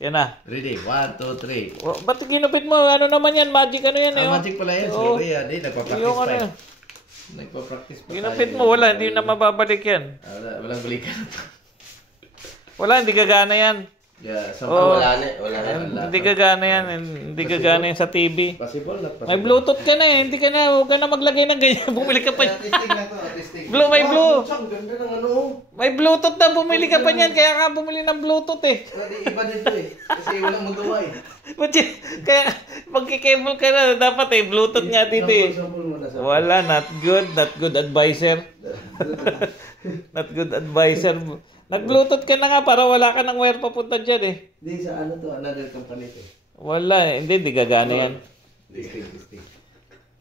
Yan na. Ready? 1, 2, 3. Ba't ginupit mo? Ano naman yan? Magic ano yan? Magic pala yan. Sorry, hindi. Nagpa-practice pa yan. Nagpa-practice pa tayo. Ginupit mo, wala. Hindi na mababalik yan. Walang balikan. Wala, hindi gagana yan. Yeah, wala na. Hindi gagana yan. Hindi gagana yan sa TV. Possible na. May Bluetooth ka na eh. Hindi ka na, huwag ka na maglagay ng ganyan. Bumili ka pa. Testing na to. Testing. May Blue. Ang ganda ng ano. May Bluetooth na. Bumili ka pa niyan. Kaya ka bumili ng Bluetooth eh. Iba dito eh. Kasi walang magawa eh. Kaya magkikable ka na. Dapat eh. Bluetooth nga dito eh. Wala. Not good. Not good advisor. Not good advisor. Nag-Bluetooth ka na nga para wala ka ng wire papunta dyan eh. Hindi sa ano to. Another company to. Wala eh. Hindi gagana yan. Testing.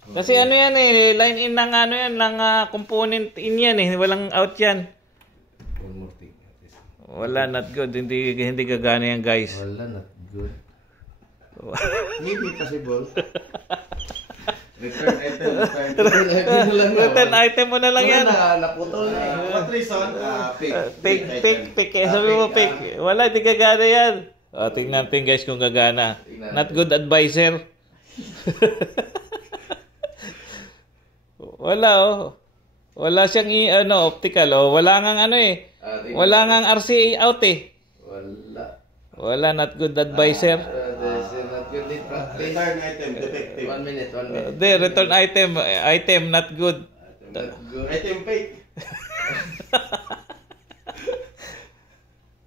Kasi ano yan eh. Line in ng ano yan. Ng component in yan eh. Walang out yan. One more thing. Wala. Not good. Hindi gagana yan guys. Wala. Not good. Maybe possible. Return item. Return item mo na lang yan. Naputol na eh. What reason? Pick. Sabi mo pick. Wala, di gagana yan. Tingnan natin guys kung gagana. Not good advisor. Wala oh. Wala siyang optical oh. Wala ngang ano eh. Wala ngang RCA out eh. Wala not good advisor. Return item defective. 1 minute. Return item not good. Item fake.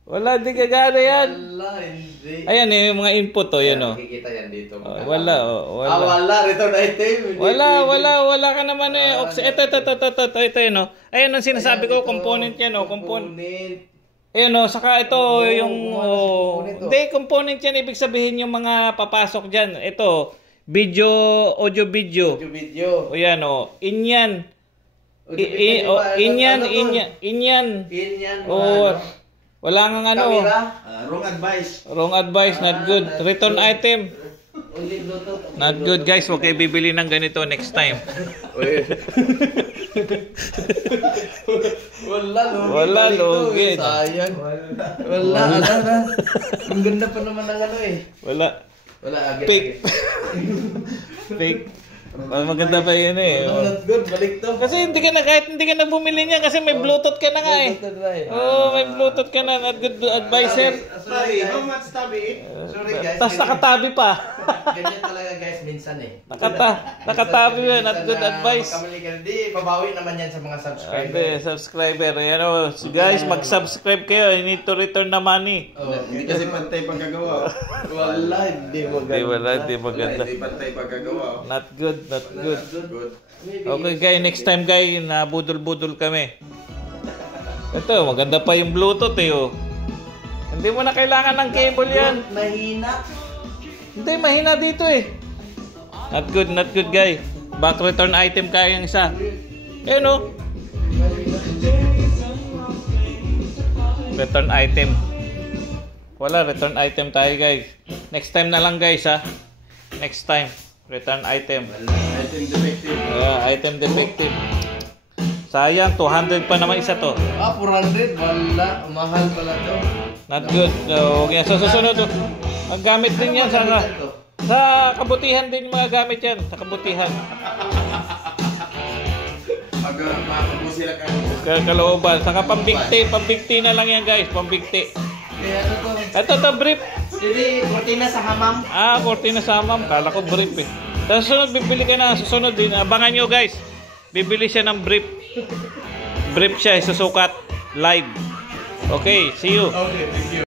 Wala, di gagana yan. Wala, hindi. Ayan yung mga input oh, yan oh. Makikita yan dito. Wala. Wala, return item. Wala ka naman eh. Ito yun oh. Ayan ang sinasabi ko, component yan oh. Component. Ayan o, saka ito yung... Hindi, component yan. Ibig sabihin yung mga papasok dyan. Ito, audio-video. O yan o, in yan. In yan. Wala nga ano. Wrong advice, not good. Return item. Not good guys, huwag kayo bibili ng ganito next time. Wala logi. Sayang. Wala. Ang ganda pa naman ng ano eh. Wala. Fake. Maganda pa yun eh. Not good, balik to. Kasi kahit hindi ka na bumili niya kasi may Bluetooth ka na nga eh. May Bluetooth ka na. Not good advisor. Sorry, how much tabi? Sorry guys. Tapos nakatabi pa. Ganyan talaga guys, minsan eh. Nakatabi yun. Not good advice. Hindi, babawi naman yan sa mga subscriber. Subscriber. Guys, mag-subscribe kayo. You need to return the money. Hindi kasi pantay pagkagawa. Wala, hindi maganda. Hindi pantay pagkagawa. Not good. Okay guys, next time guys, nabudol-budol kami. Ito, maganda pa yung Bluetooth eh oh. Hindi mo na kailangan ng cable yan. Mahina. Hindi, mahina dito eh. Not good guys. Back return item kaya yung isa. Ayan oh. Return item. Wala, return item tayo guys. Next time na lang guys ha. Next time. Return item. Item defective. Item defective. Sayang, 200 pa naman isa to. 400. Wala. Mahal pala to. Not good. Okay. So, susunod. Ang gamit din yan sa kabutihan din mga gamit yan. Sa kabutihan. Pag makabuo sila Kalooban. Saka pambigti na lang yan guys. Pambigti. Ito brief. Hindi, kortina sa hamam. Kortina sa hamam. Kala ko brief eh. Sa susunod, bibili ka na. Susunod din. Abangan nyo guys. Bibili siya ng brief. Brief siya. Susukat. Live. Okay, see you. Okay, thank you.